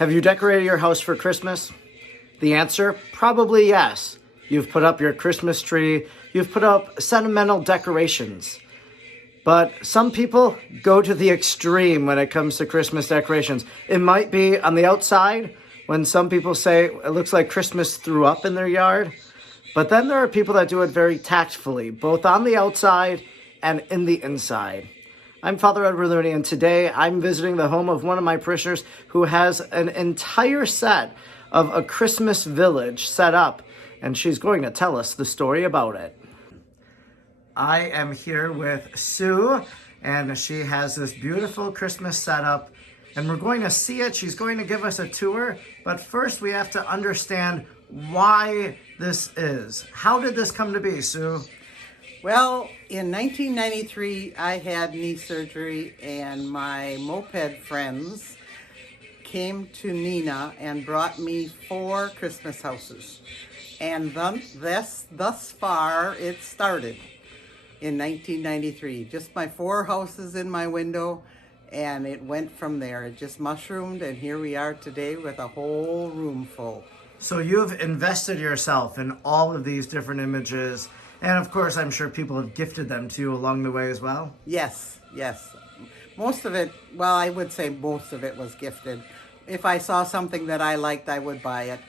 Have you decorated your house for Christmas? The answer, probably yes. You've put up your Christmas tree, you've put up sentimental decorations. But some people go to the extreme when it comes to Christmas decorations. It might be on the outside, when some people say it looks like Christmas threw up in their yard. But then there are people that do it very tactfully, both on the outside and in the inside. I'm Father Edward Looney, and today I'm visiting the home of one of my parishioners who has an entire set of a Christmas village set up, and she's going to tell us the story about it. I am here with Sue, and she has this beautiful Christmas setup, and we're going to see it. She's going to give us a tour, but first we have to understand why this is. How did this come to be, Sue? Well, in 1993, I had knee surgery, and my moped friends came to Nina and brought me 4 Christmas houses. And thus far, it started in 1993. Just my 4 houses in my window, and it went from there. It just mushroomed, and here we are today with a whole room full. So you've invested yourself in all of these different images. And of course, I'm sure people have gifted them to you along the way as well. Yes. Most of it, well, I would say most of it was gifted. If I saw something that I liked, I would buy it.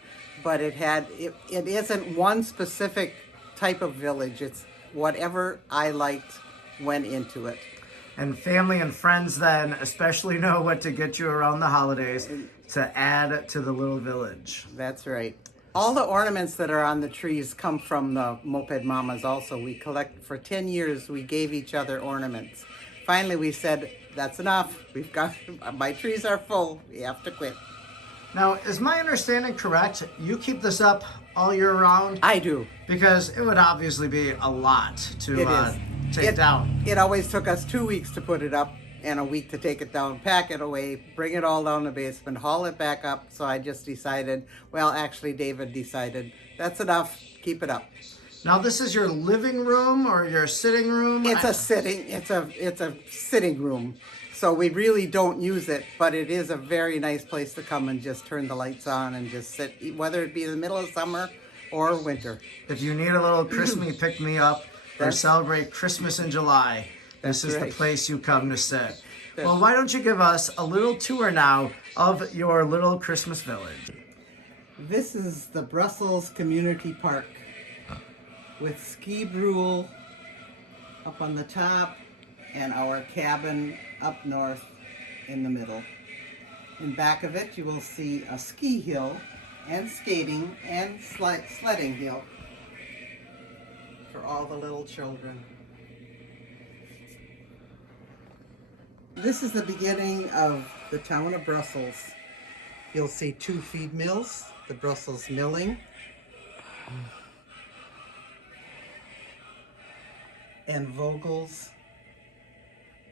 But it isn't one specific type of village. It's whatever I liked went into it. And family and friends then especially know what to get you around the holidays to add to the little village. That's right. All the ornaments that are on the trees come from the Moped Mamas also. We collect, for 10 years, we gave each other ornaments. Finally, we said, that's enough. My trees are full. We have to quit. Now, is my understanding correct? You keep this up all year round? I do. Because it would obviously be a lot to take down. It always took us 2 weeks to put it up and a week to take it down, pack it away, bring it all down the basement, haul it back up. So I just decided, well, actually David decided, that's enough, keep it up. Now this is your living room or your sitting room? It's a sitting room. So we really don't use it, but it is a very nice place to come and just turn the lights on and just sit, whether it be the middle of summer or winter. If you need a little Christmas pick-me-up or celebrate Christmas in July, this is the place you come to sit. Well, why don't you give us a little tour now of your little Christmas village? This is the Brussels Community Park with ski brule up on the top and our cabin up north in the middle. In back of it, you will see a ski hill and skating and sledding hill for all the little children. This is the beginning of the town of Brussels. You'll see 2 feed mills, the Brussels Milling, and Vogel's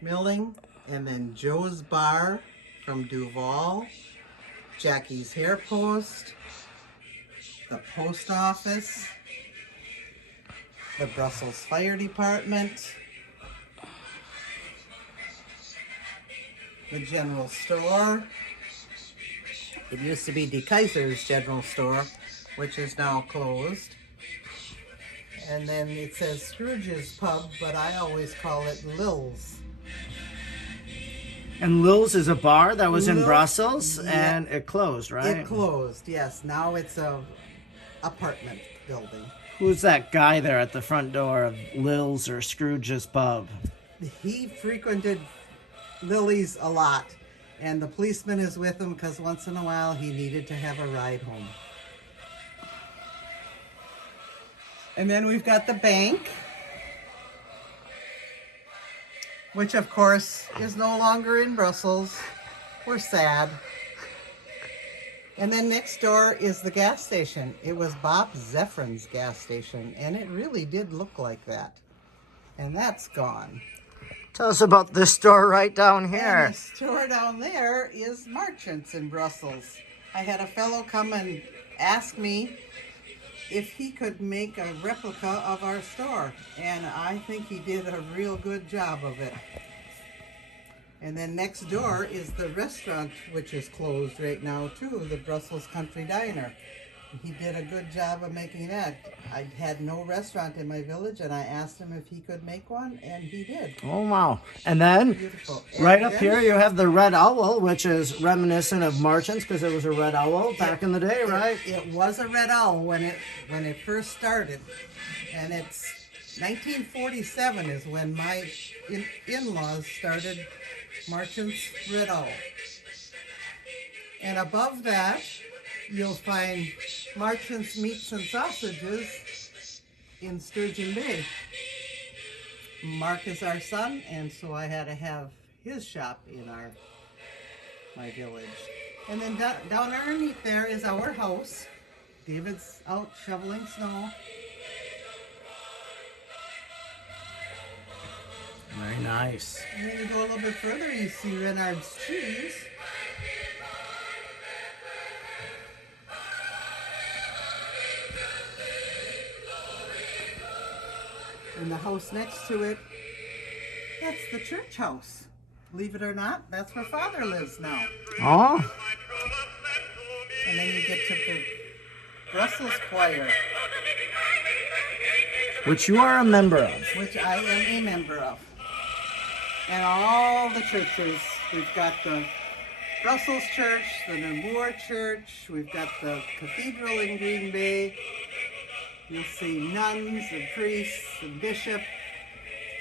Milling, and then Joe's Bar from Duval, Jackie's Hair Post, the post office, the Brussels Fire Department, the general store. It used to be De Kaiser's general store, which is now closed. And then it says Scrooge's Pub, but I always call it Lil's. And Lil's is a bar that was in Brussels, and it closed, right? It closed, yes. Now it's a apartment building. Who's that guy there at the front door of Lil's or Scrooge's Pub? He frequented Lily's a lot, and the policeman is with him because once in a while he needed to have a ride home. And then we've got the bank, which of course is no longer in Brussels. We're sad. And then next door is the gas station. It was Bob Zeffrin's gas station, and it really did look like that. And that's gone. Tell us about this store right down here. And the store down there is Marchant's in Brussels. I had a fellow come and ask me if he could make a replica of our store, and I think he did a real good job of it. And then next door is the restaurant, which is closed right now too, the Brussels Country Diner. He did a good job of making that. I had no restaurant in my village, and I asked him if he could make one, and he did. Oh, wow. And then Beautiful. right And up then here you have the red owl, which is reminiscent of Martians because it was a red owl back in the day, right? It was a red owl when it first started, and it's 1947 is when my in-laws started Martian's Red Owl. And above that, you'll find Martian's Meats and Sausages in Sturgeon Bay. Mark is our son, and so I had to have his shop in my village. And then down underneath there is our house. David's out shoveling snow. Very nice. And then you go a little bit further, you see Renard's Cheese. And the house next to it, that's the church house. Believe it or not, that's where Father lives now. Oh, And then you get to the Brussels Choir, which you are a member of. which I am a member of. And all the churches, we've got the Brussels Church, the Namur Church, we've got the Cathedral in Green Bay. You'll see nuns and priests and bishop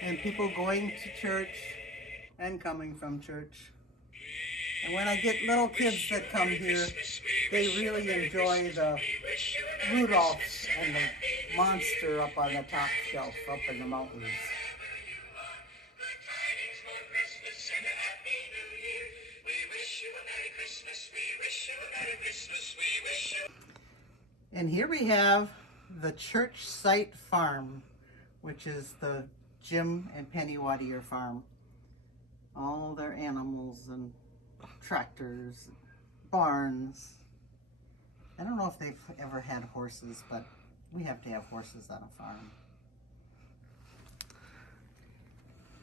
and people going to church and coming from church. And when I get little kids that come here, they really enjoy the Rudolph and the monster up on the top shelf up in the mountains. And here we have the Church Site Farm, which is the Jim and Penny Wadier farm. All their animals and tractors, barns. I don't know if they've ever had horses, but we have to have horses on a farm.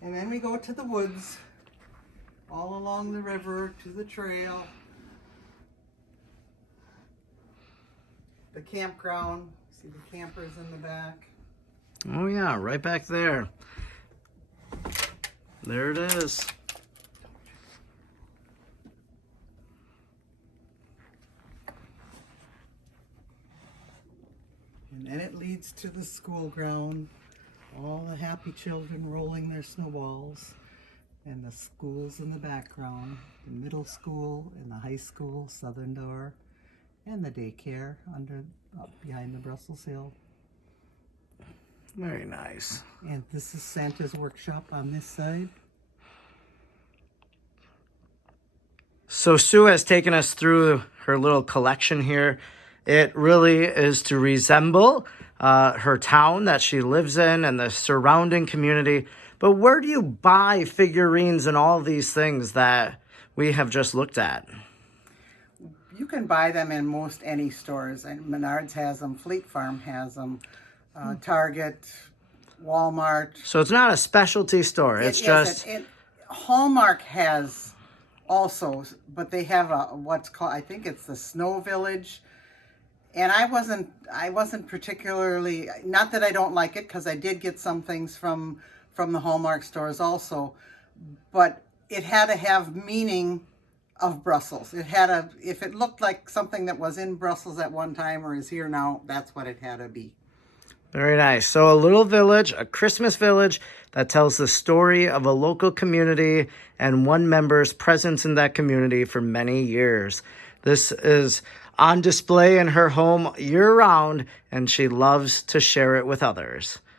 And then we go to the woods, all along the river to the trail. The campground, see the campers in the back. Oh, yeah, right back there. There it is. And then it leads to the school ground. All the happy children rolling their snowballs. And the schools in the background. The middle school and the high school, southern door. And the daycare up behind the Brussels Hill. Very nice. And this is Santa's workshop on this side. So Sue has taken us through her little collection here. It really is to resemble her town that she lives in and the surrounding community. But where do you buy figurines and all these things that we have just looked at? You can buy them in most any stores. And Menards has them, Fleet Farm has them, Target, Walmart. So it's not a specialty store. It's just... Hallmark has also, but they have what's called, I think it's the Snow Village. And I wasn't particularly, not that I don't like it, because I did get some things from the Hallmark stores also, but it had to have meaning of Brussels. It had if it looked like something that was in Brussels at one time or is here now, that's what it had to be. Very nice. So a little village, a Christmas village that tells the story of a local community and one member's presence in that community for many years. This is on display in her home year-round, and she loves to share it with others.